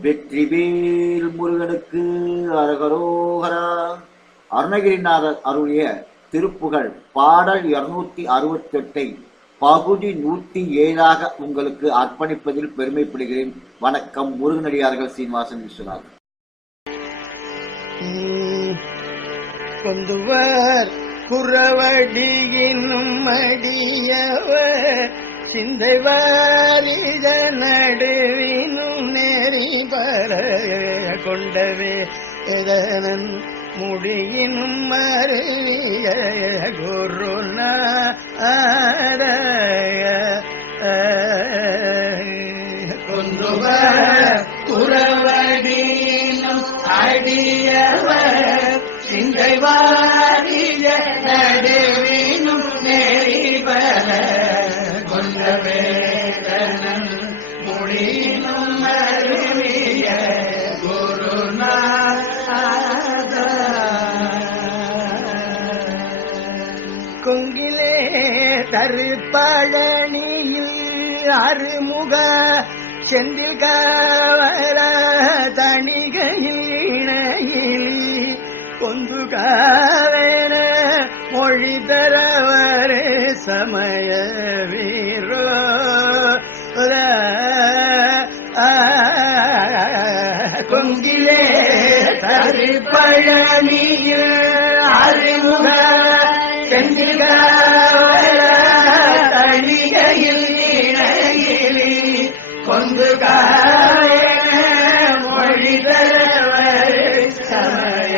வெற்றிவேல் முருகனுக்கு அரகரோகரா. அருணகிரிநாதர் அருளிய திருப்புகழ் பாடல் இருநூத்தி அறுபத்தி எட்டை பகுதி நூத்தி ஏழாக உங்களுக்கு அர்ப்பணிப்பதில் பெருமைப்படுகிறேன். வணக்கம் முருகனடியார்கள் சீனிவாசன் விஸ்வநாதன். குறவடி குறவடியினும் அடியவர். சிந்தை வாரித நடுவினும் நெறி பர கொண்டவே எதனன் முடியினும் மருவிய குரு கொந்துவர் குறவடியினும் அடியவர் சிந்தை வாரிய நடுவினும் நெறிபல கொண்ட கொங்கிலே தருப்பழனியில் அருமுக செந்தில் கவர தணிகையில் கொந்து காவேன மொழி தரவரே சமய வீரோ. கொங்கிலே தருப்பழனியில் அருமுக அறிமுக செந்தில் கொண்டு தணிகையில் இணையில் கொந்து மொழி தரவரே சமய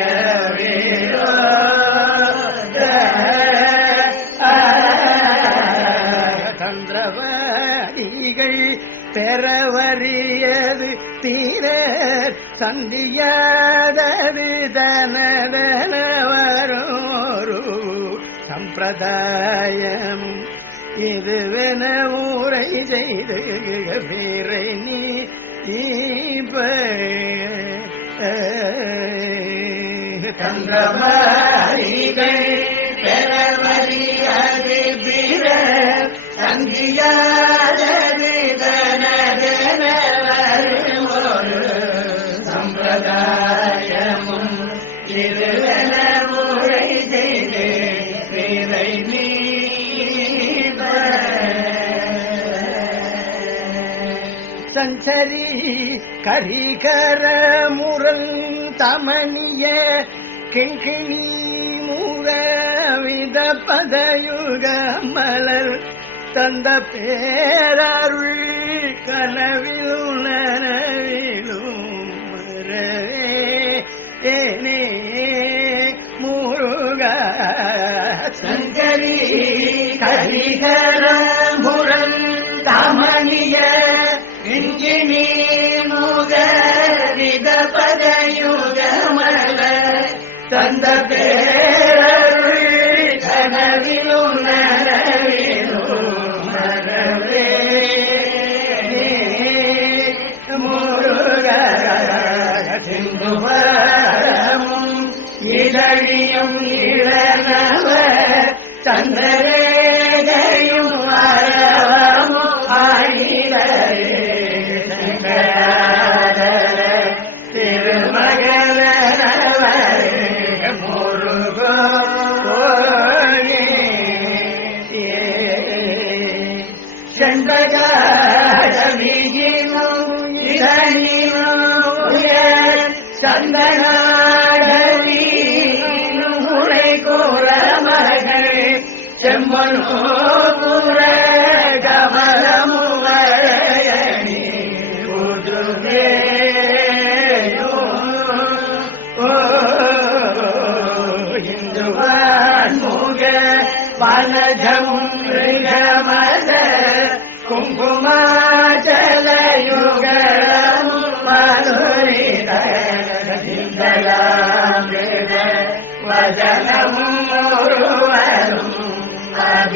தீர சந்தியாதது தனதன வரோரு சம்பிரதாயம். இதுவென ஊரை செய்து வீரை நீ ஈப தந்திரவாதிகள் பெறவறியது தீர சந்தியாதது சஞ்சரி கரிகர முரண் தமணிய கிங்கிணி மூகவித பதயுக மலர் தந்த பேரருள் கனவிலும் நனவிலும் ஏனே முருக சங்கரி கரிகர முரண் தமணிய தந்த பேரருள் கனவிலும் நரவிலும் மரவே முருக சிந்துவரமும் இதழியும் செம்மனோபுர கமலமுவரணி புதுவே இந்துவான் முக வனஜம் மிருகமத குங்குமாச்சலயுகம் மதுரித சிந்தலாமிருத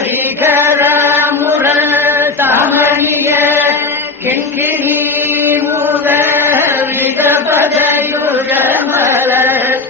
ஹரிகர முர சாமணிய கிங்கினி முத விதபதயுக மலர்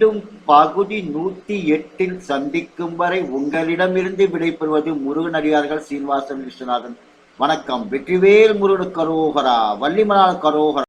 மீண்டும் பகுதி நூத்தி எட்டில் சந்திக்கும் வரை உங்களிடமிருந்து விடைபெறுவது முருகன் அடியார்கள் சீனிவாசன் விஸ்வநாதன். வணக்கம். வெற்றிவேல் முருகன் கரோகரா வள்ளிமலால் கரோகரா